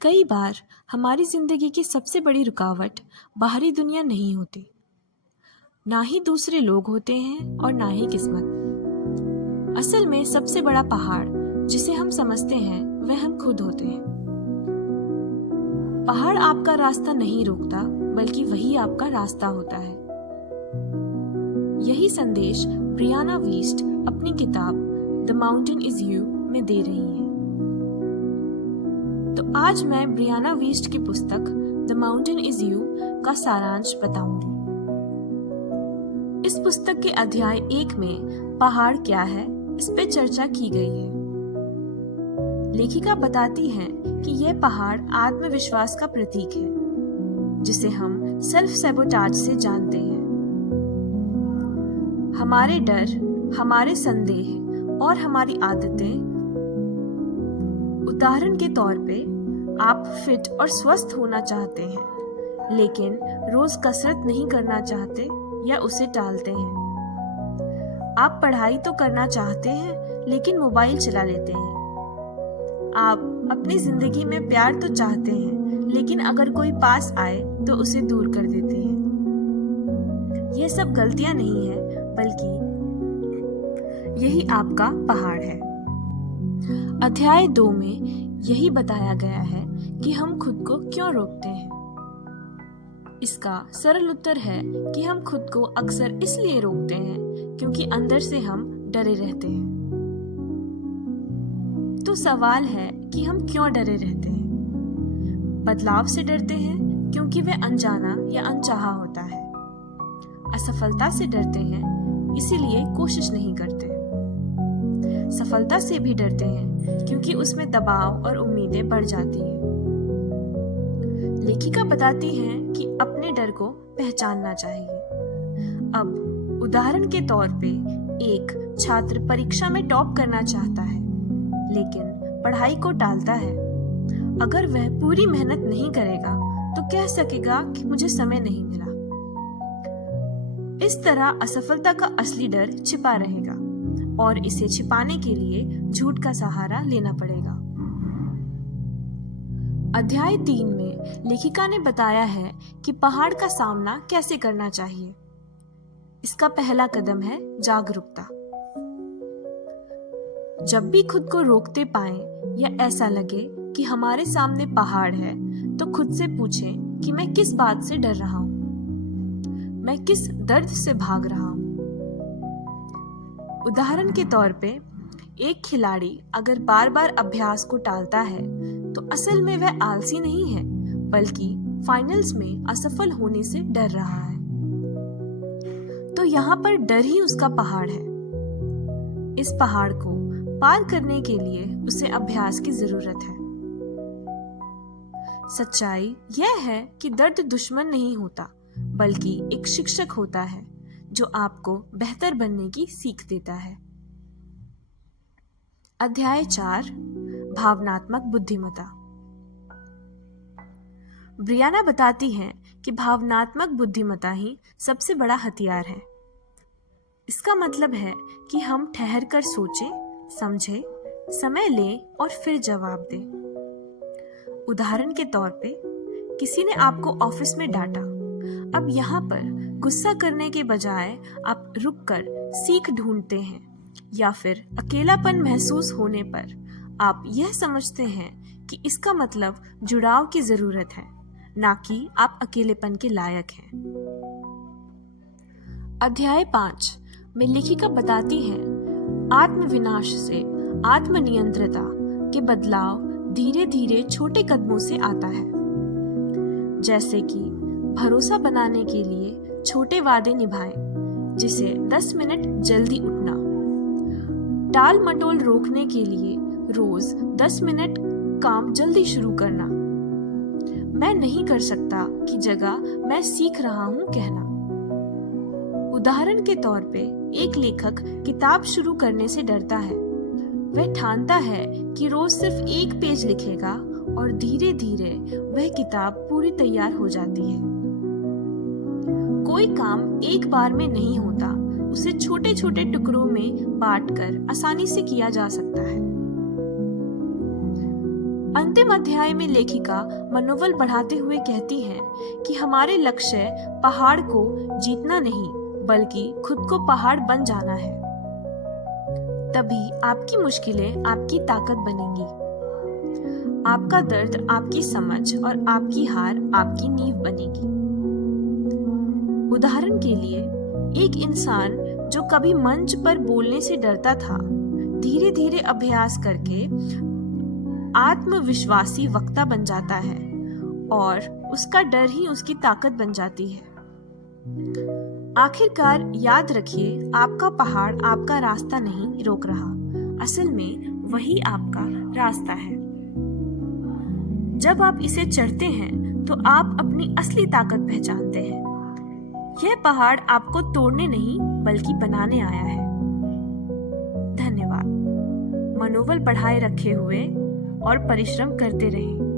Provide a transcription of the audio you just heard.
कई बार हमारी जिंदगी की सबसे बड़ी रुकावट बाहरी दुनिया नहीं होती, ना ही दूसरे लोग होते हैं और ना ही किस्मत। असल में सबसे बड़ा पहाड़ जिसे हम समझते हैं वह हम खुद होते हैं। पहाड़ आपका रास्ता नहीं रोकता, बल्कि वही आपका रास्ता होता है। यही संदेश ब्रियाना वीस्ट अपनी किताब द माउंटेन इज यू में दे रही है। तो आज मैं ब्रियाना वीस्ट की पुस्तक द माउंटेन इज यू का सारांश बताऊंगी। इस पुस्तक के अध्याय 1 में पहाड़ क्या है इस पे चर्चा की गई है। लेखिका बताती है कि यह पहाड़ आत्मविश्वास का प्रतीक है, जिसे हम सेल्फ सैबोटाज से जानते हैं। हमारे डर, हमारे संदेह और हमारी आदतें। उदाहरण के तौर पे, आप फिट और स्वस्थ होना चाहते हैं, लेकिन रोज कसरत नहीं करना चाहते या उसे टालते हैं। आप पढ़ाई तो करना चाहते हैं, लेकिन मोबाइल चला लेते हैं। आप अपनी जिंदगी में प्यार तो चाहते हैं, लेकिन अगर कोई पास आए तो उसे दूर कर देते हैं। यह सब गलतियां नहीं है, बल्कि यही आपका पहाड़ है। अध्याय 2 में यही बताया गया है कि हम खुद को क्यों रोकते हैं। इसका सरल उत्तर है कि हम खुद को अक्सर इसलिए रोकते हैं क्योंकि अंदर से हम डरे रहते हैं। तो सवाल है कि हम क्यों डरे रहते हैं। बदलाव से डरते हैं क्योंकि वह अनजाना या अनचाहा होता है। असफलता से डरते हैं, इसीलिए कोशिश नहीं करते। सफलता से भी डरते हैं क्योंकि उसमें दबाव और उम्मीदें बढ़ जाती हैं। लेखिका बताती हैं कि अपने डर को पहचानना चाहिए। अब उदाहरण के तौर पे, एक छात्र परीक्षा में टॉप करना चाहता है, लेकिन पढ़ाई को टालता है। अगर वह पूरी मेहनत नहीं करेगा तो कह सकेगा कि मुझे समय नहीं मिला। इस तरह असफलता का असली डर छिपा रहेगा और इसे छिपाने के लिए झूठ का सहारा लेना पड़ेगा। अध्याय 3 में लेखिका ने बताया है कि पहाड़ का सामना कैसे करना चाहिए। इसका पहला कदम है जागरूकता। जब भी खुद को रोकते पाएं या ऐसा लगे कि हमारे सामने पहाड़ है, तो खुद से पूछें कि मैं किस बात से डर रहा हूं, मैं किस दर्द से भाग रहा हूं। उदाहरण के तौर पे, एक खिलाड़ी अगर बार बार अभ्यास को टालता है तो असल में वह आलसी नहीं है, बल्कि फाइनल्स में असफल होने से डर रहा है। तो यहाँ पर डर ही उसका पहाड़ है। इस पहाड़ को पार करने के लिए उसे अभ्यास की जरूरत है। सच्चाई यह है कि दर्द दुश्मन नहीं होता, बल्कि एक शिक्षक होता है जो आपको बेहतर बनने की सीख देता है। अध्याय 4, भावनात्मक बुद्धिमत्ता। ब्रियाना बताती हैं कि भावनात्मक बुद्धिमत्ता ही सबसे बड़ा हथियार है। इसका मतलब है कि हम ठहर कर सोचें, समझें, समय लें और फिर जवाब दें। उदाहरण के तौर पे, किसी ने आपको ऑफिस में डांटा। अब यहाँ पर गुस्सा करने के बजाय आप रुककर सीख ढूंढते हैं, या फिर अकेलापन महसूस होने पर आप यह समझते हैं कि इसका मतलब जुड़ाव की जरूरत है, ना कि आप अकेलेपन के लायक हैं। अध्याय 5 में लेखिका बताती है, आत्मविनाश से आत्मनियंत्रता के बदलाव धीरे धीरे छोटे कदमों से आता है। जैसे कि भरोसा बनाने के लिए छोटे वादे निभाएं, जिसे 10 मिनट जल्दी उठना। टाल मटोल रोकने के लिए रोज 10 मिनट काम जल्दी शुरू करना। मैं नहीं कर सकता की जगह मैं सीख रहा हूँ कहना। उदाहरण के तौर पे, एक लेखक किताब शुरू करने से डरता है। वह ठानता है कि रोज सिर्फ 1 पेज लिखेगा और धीरे धीरे वह किताब पूरी तैयार हो जाती है। कोई काम एक बार में नहीं होता, उसे छोटे छोटे टुकड़ों में बांटकर आसानी से किया जा सकता है। अंतिम अध्याय में लेखिका मनोबल बढ़ाते हुए कहती हैं कि हमारे लक्ष्य पहाड़ को जीतना नहीं बल्कि खुद को पहाड़ बन जाना है। तभी आपकी मुश्किलें आपकी ताकत बनेंगी, आपका दर्द आपकी समझ और आपकी हार आपकी नींव बनेगी। उदाहरण के लिए, एक इंसान जो कभी मंच पर बोलने से डरता था, धीरे धीरे अभ्यास करके आत्मविश्वासी वक्ता बन जाता है और उसका डर ही उसकी ताकत बन जाती है। आखिरकार याद रखिए, आपका पहाड़ आपका रास्ता नहीं रोक रहा, असल में वही आपका रास्ता है। जब आप इसे चढ़ते हैं तो आप अपनी असली ताकत पहचानते हैं। यह पहाड़ आपको तोड़ने नहीं बल्कि बनाने आया है। धन्यवाद। मनोबल बढ़ाए रखे हुए और परिश्रम करते रहें।